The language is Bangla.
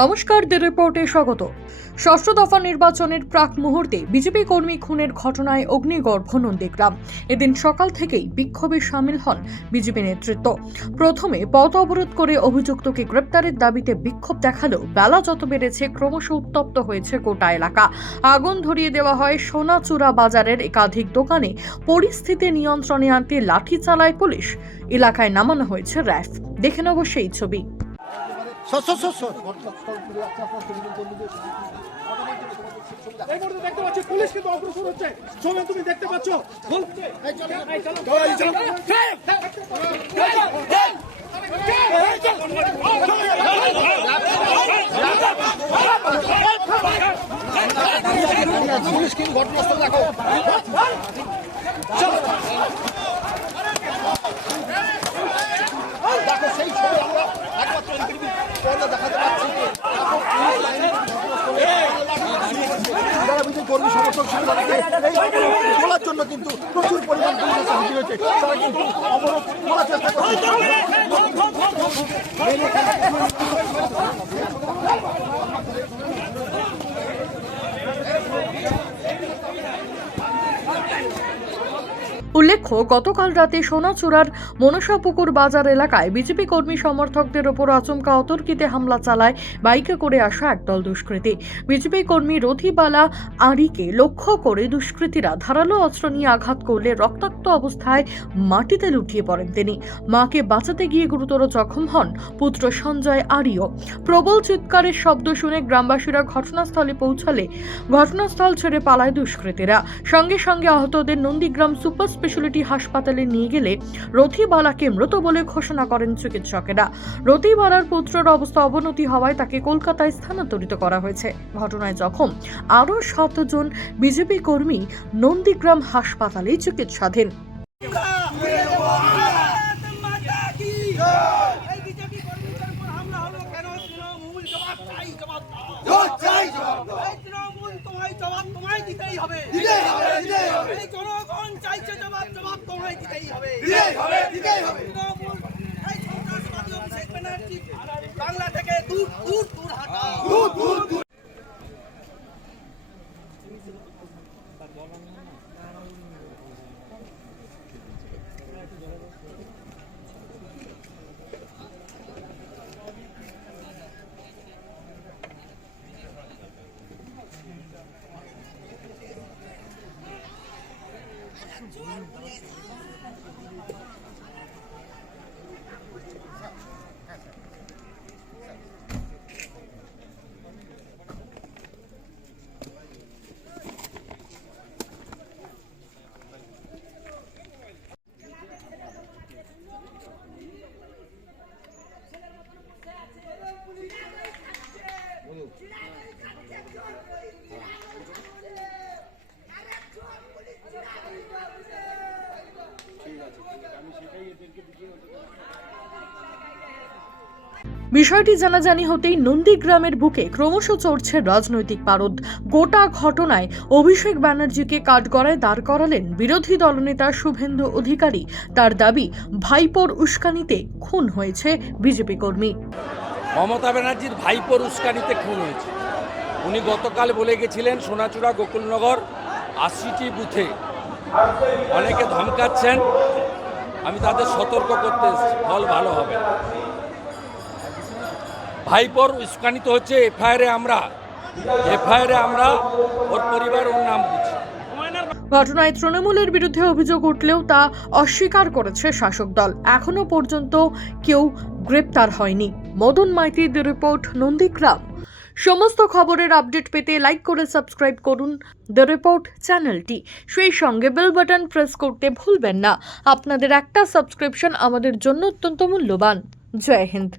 নমস্কার, দ্য রিপোর্টে স্বাগত। ষষ্ঠ দফা নির্বাচনের প্রাক মুহূর্তে বিজেপি কর্মী খুনের ঘটনায় অগ্নিগর্ভ নন্দীগ্রাম। এদিন সকাল থেকেই বিক্ষোভে সামিল হন বিজেপি নেতৃত্ব। প্রথমে পথ অবরোধ করে অভিযুক্তকে গ্রেপ্তারের দাবিতে বিক্ষোভ দেখালেও বেলা যত বেড়েছে ক্রমশ উত্তপ্ত হয়েছে গোটা এলাকা। আগুন ধরিয়ে দেওয়া হয় সোনাচূড়া বাজারের একাধিক দোকানে। পরিস্থিতি নিয়ন্ত্রণে আনতে লাঠি চালায় পুলিশ। এলাকায় নামানো হয়েছে র্যাফ। দেখে নেব সেই ছবি। এই মুহূর্তে দেখতে পাচ্ছি পুলিশ কিন্তু অগ্রসর হচ্ছে। সোমেন, তুমি দেখতে পাচ্ছ পুলিশ কিন্তু ঘটনাস্থল দেখো। দেখো সেই ছবি আমরা একমাত্র দেখাতে পাচ্ছি। যারা বিজেপি কর্মী সমর্থক তোলার জন্য কিন্তু প্রচুর পরিমাণ পুলিশ হাজির হয়েছে। তারা কিন্তু অবরোধ করার চেষ্টা করছে। উল্লেখ্য, গতকাল রাতে সোনাচূড়ার মনসাপুকুর বাজার এলাকায় বিজেপি কর্মী সমর্থকদের ওপর আচমকা অতর্কিতে হামলা চালায় বাইকে করে আসা একদল দুষ্কৃতী। বিজেপি কর্মী রথিবালা আড়িকে লক্ষ্য করে দুষ্কৃতীরা ধারালো অস্ত্র নিয়ে আঘাত করলে রক্তাক্ত অবস্থায় মাটিতে লুটিয়ে পড়েন তিনি। মাকে বাঁচাতে গিয়ে গুরুতর জখম হন পুত্র সঞ্জয় আড়িও। প্রবল চিৎকারের শব্দ শুনে গ্রামবাসীরা ঘটনাস্থলে পৌঁছালে ঘটনাস্থল ছেড়ে পালায় দুষ্কৃতীরা। সঙ্গে সঙ্গে আহতদের নন্দীগ্রাম সুপার স্পেশালিটি হাসপাতালে নিয়ে গেলে রথিবালাকে মৃত বলে ঘোষণা করেন চিকিৎসকেরা। রথিবালার পুত্রের অবস্থা অবনতি হওয়ায় তাকে কলকাতায় স্থানান্তরিত করা হয়েছে। ঘটনায় জখম আরও 7 জন বিজেপি কর্মী নন্দীগ্রাম হাসপাতালে চিকিৎসাধীন। বাংলা থেকে দূর দূর দূর হাঁটাও। বিষয়টি জানাজানি হতেই নন্দীগ্রামের বুকে ক্রমশ চড়ছে রাজনৈতিক পারদ। গোটা ঘটনায় অভিষেক ব্যানার্জিকে কাঠগড়ায় দাঁড় করালেন বিরোধী দলনেতা শুভেন্দু অধিকারী। তার দাবি, ভাইপোর উস্কানিতে খুন হয়েছে বিজেপি কর্মী। মমতা ব্যানার্জির ভাইপোর উস্কানিতে খুন হয়েছে। উনি গতকাল বলে গেছিলেন সোনাচূড়া গোকুলনগর 80টি বুথে অনেকে ধমকাচ্ছেন, আমি তাদের সতর্ক করতে এসেছি, ফল ভালো হবে। ভাইপোর উস্কানিত হচ্ছে। এফআইআরে আমরা ওর পরিবার ওর নাম বুঝছি। ঘটনায় তৃণমূলের বিরুদ্ধে অভিযোগ উঠলেও তা অস্বীকার করেছে শাসক দল। এখনো পর্যন্ত কেউ গ্রেপ্তার হয়নি। Madan Maiti, the report, Nandigram. সমস্ত খবরের আপডেট পেতে লাইক করে সাবস্ক্রাইব করুন দ্য রিপোর্ট চ্যানেলটি। সেই সঙ্গে বেল বাটন প্রেস করতে ভুলবেন না। আপনাদের একটা সাবস্ক্রিপশন আমাদের জন্য অত্যন্ত মূল্যবান। জয় হিন্দ।